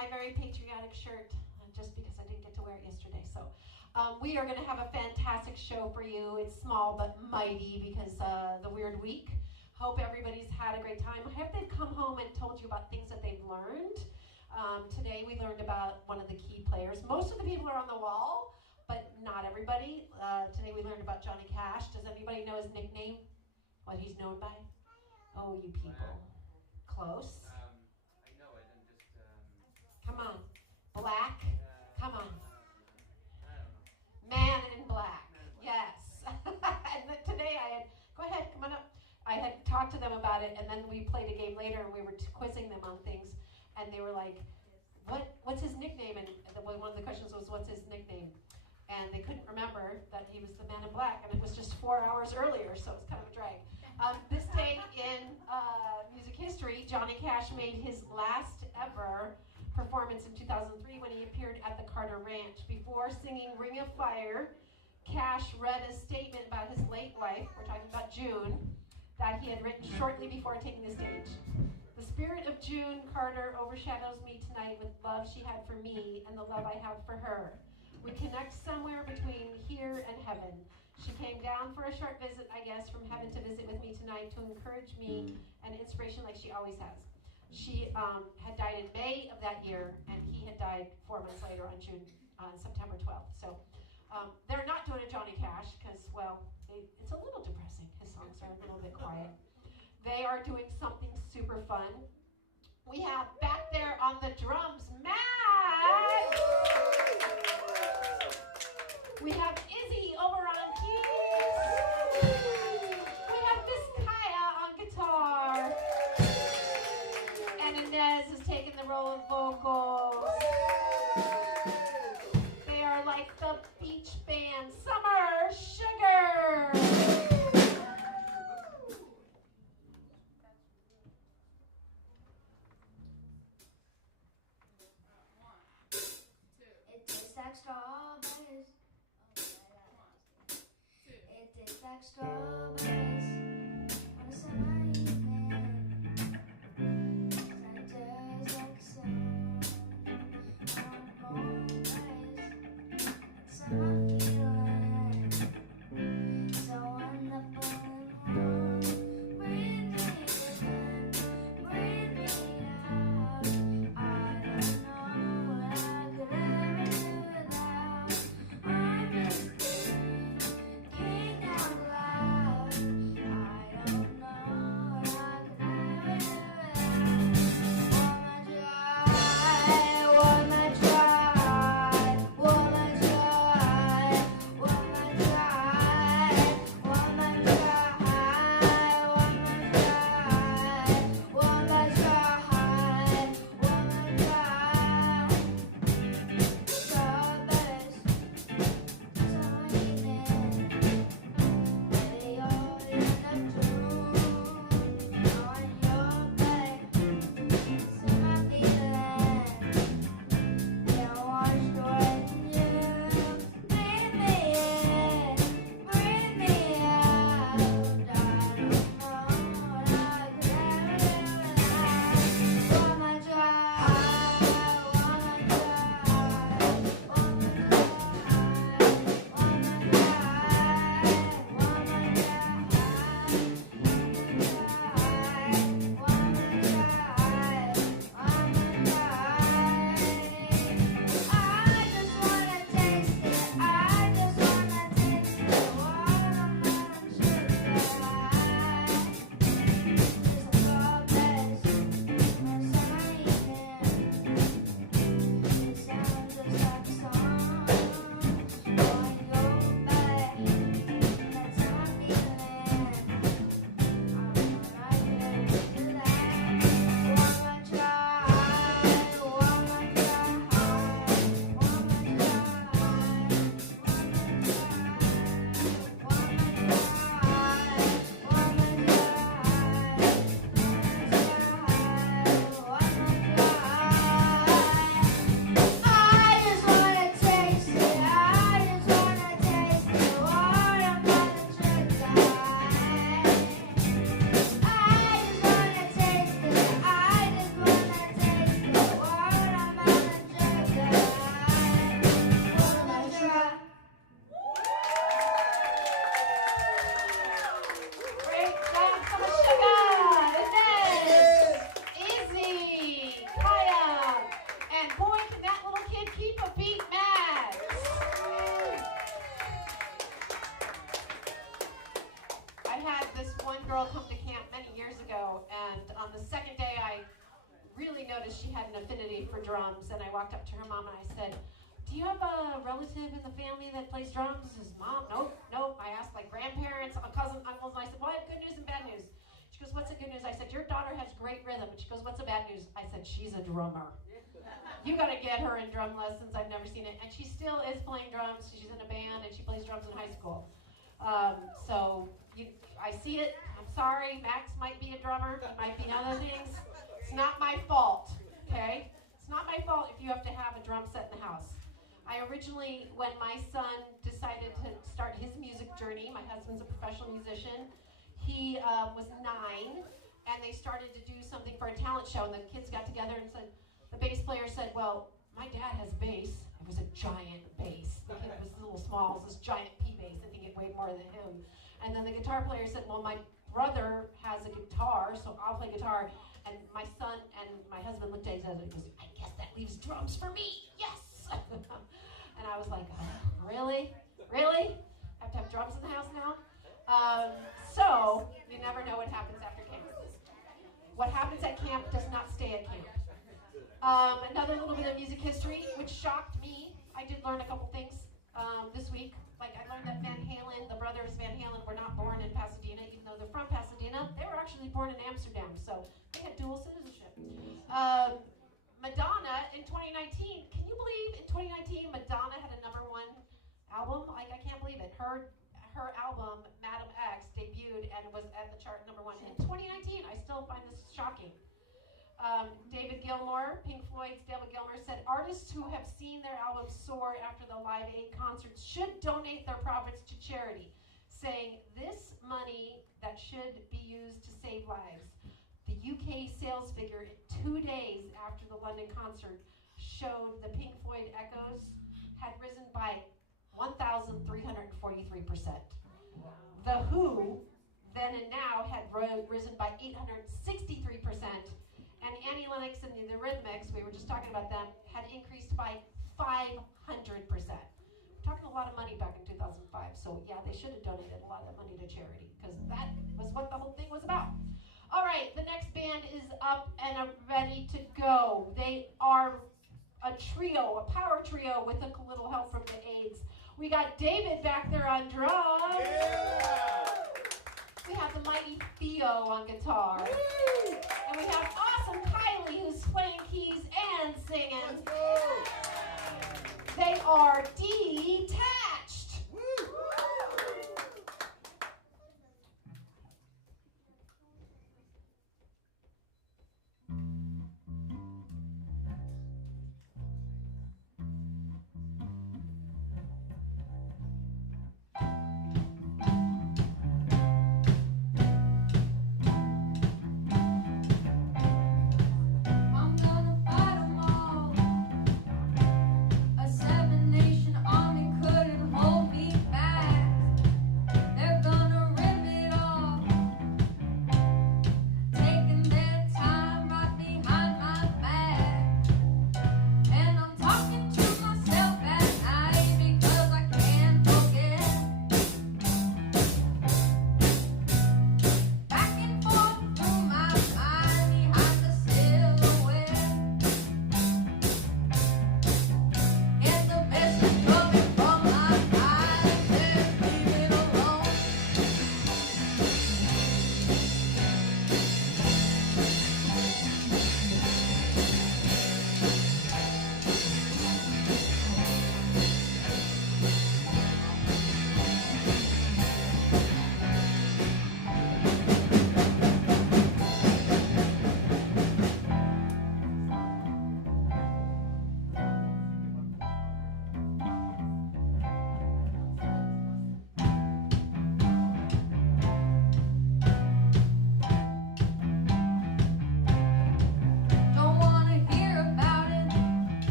my very patriotic shirt just because I didn't get to wear it yesterday. So we are going to have a fantastic show for you. It's small but mighty because the Weird Week. Hope everybody's had a great time. I hope they've come home and told you about things that they've learned. Today we learned about one of the key players. Most of the people are on the wall, but not everybody. Today we learned about Johnny Cash. Does anybody know his nickname? What he's known by? Oh, you people. Black. Close. I know it. I'm just. Come on. Black. Come on. I don't know. Man in Black. Yes. And then today I had, go ahead, come on up. I had talked to them about it, and then we played a game later, and we were quizzing them on things, and they were like, what's his nickname? And one of the questions was, what's his nickname? And they couldn't remember that he was the Man in Black, and it was just 4 hours earlier, so it's kind of a drag. This day in music history, Johnny Cash made his last ever performance in 2003 when he appeared at the Carter Ranch. Before singing Ring of Fire, Cash read a statement about his late wife, we're talking about June, that he had written shortly before taking the stage. The spirit of June Carter overshadows me tonight with love she had for me and the love I have for her. We connect somewhere between here and heaven. She came down for a short visit, I guess, from heaven to visit with me tonight to encourage me and inspiration like she always has. She had died in May of that year, and he had died 4 months later on September 12th. So they're not doing a Johnny Cash because, well, it's a little depressing. His songs are a little bit quiet. They are doing something super fun. We have back there on the drums, Matt. We have Izzy over on keys. We have Miss Kaya on guitar. And Inez is taking the role of vocals. They are like the beach band, Summer Sugar. It tastes like strawberries. It tastes like strawberries on a summer evening. Centers like a sun on moon rays. And summer feeling so wonderful and warm. Breathe me in, breathe me out. I don't know what I could ever do without. I'm just king out loud. boy, can that little kid keep a beat mad? I had this one girl come to camp many years ago, and on the second day I really noticed she had an affinity for drums, and I walked up to her mom and I said, do you have a relative in the family that plays drums? She says, Mom, nope. I asked like grandparents, cousins, uncles, and I said, well, I have good news and bad news. She goes, what's the good news? I said, your daughter has great rhythm. And she goes, what's the bad news? I said, she's a drummer. You got to get her in drum lessons. I've never seen it. And she still is playing drums. She's in a band, and she plays drums in high school. I see it. I'm sorry. Max might be a drummer. He might be other things. It's not my fault, okay? It's not my fault if you have to have a drum set in the house. I originally, when my son decided to start his music journey, my husband's a professional musician, he was 9, and they started to do something for a talent show, and the kids got together and said, the bass player said, well, my dad has bass. It was a giant bass. The kid was a little small. It was this giant P bass. I think it weighed more than him. And then the guitar player said, well, my brother has a guitar, so I'll play guitar. And my son and my husband looked at each other and goes, I guess that leaves drums for me. Yes! And I was like, really? Really? Have to have drums in the house now? So, you never know what happens after camp. What happens at camp does not stay at camp. Another little bit of music history, which shocked me. I did learn a couple things this week. Like I learned that Van Halen, the brothers Van Halen, were not born in Pasadena, even though they're from Pasadena. They were actually born in Amsterdam, so they had dual citizenship. Madonna in 2019, can you believe in 2019 Madonna had a #1 album? Like I can't believe it. Her album, Madam X, debuted and was at the chart #1 in 2019. I still find this shocking. David Gilmour, Pink Floyd's David Gilmour said, artists who have seen their albums soar after the Live Aid concerts should donate their profits to charity, saying this money that should be used to save lives. The UK sales figure 2 days after the London concert showed the Pink Floyd Echoes had risen by 1,343%. The Who, then and now, had risen by 863%. And Annie Lennox and the Eurythmics, we were just talking about them, had increased by 500%. We're talking a lot of money back in 2005, so yeah, they should have donated a lot of money to charity, because that was what the whole thing was about. All right, the next band is up and are ready to go. They are a trio, a power trio with a little help from the aides. We got David back there on drums. Yeah! We have the mighty Theo on guitar. Woo! And we have awesome Kylie who's playing keys and singing. Let's go! They are detached. Woo! I'm gonna fight 'em all. A 7 nation army.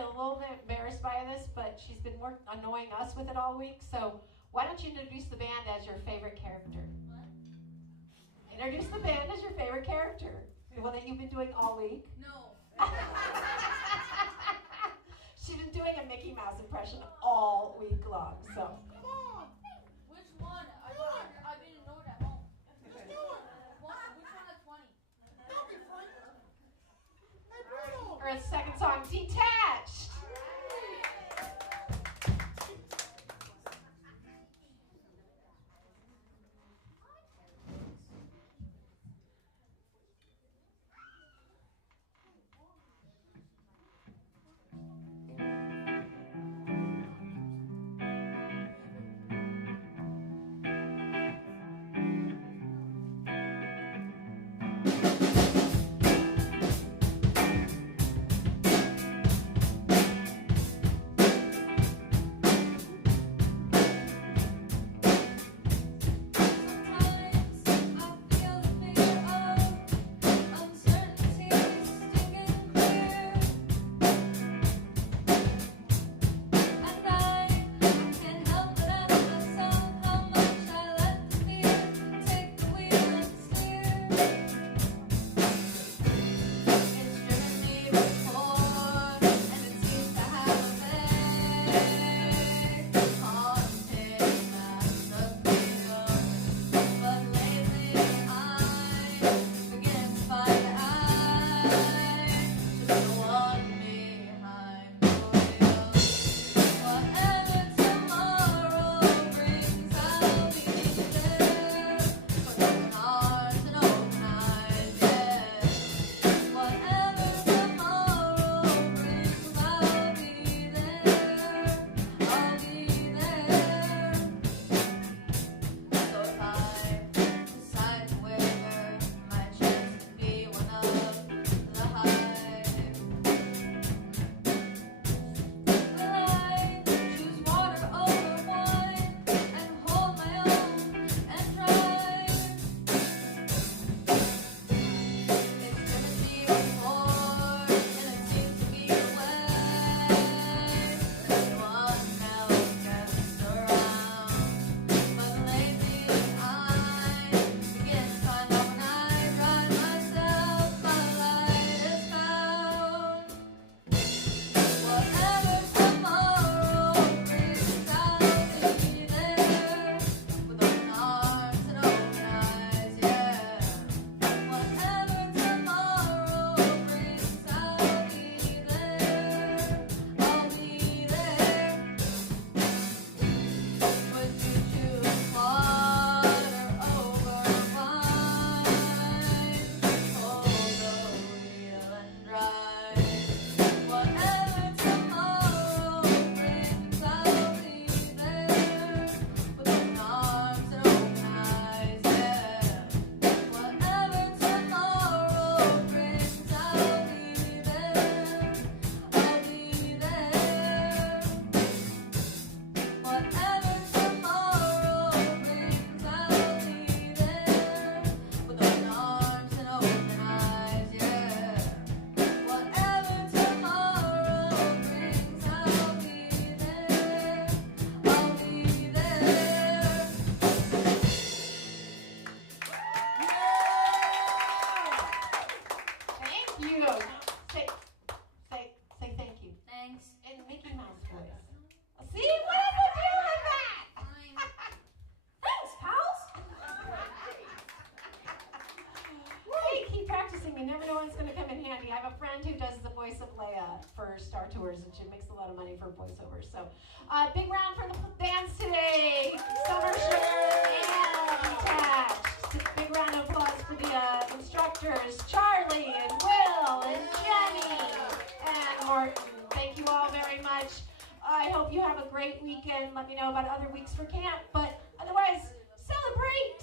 a little bit embarrassed by this, but she's been more annoying us with it all week. So why don't you introduce the band as your favorite character? What? Introduce the band as your favorite character. The one that you've been doing all week. No. She's been doing a Mickey Mouse impression all week long. So. Which one? I didn't know that. Oh. Which one has 20? Her second song, Detached. You never know when it's going to come in handy. I have a friend who does the voice of Leia for Star Tours, and she makes a lot of money for voiceovers. So, big round for the bands today. Summer Sugar and Detached. Big round of applause for the instructors, Charlie and Will and Jenny and Morton. Thank you all very much. I hope you have a great weekend. Let me know about other weeks for camp. But otherwise, celebrate.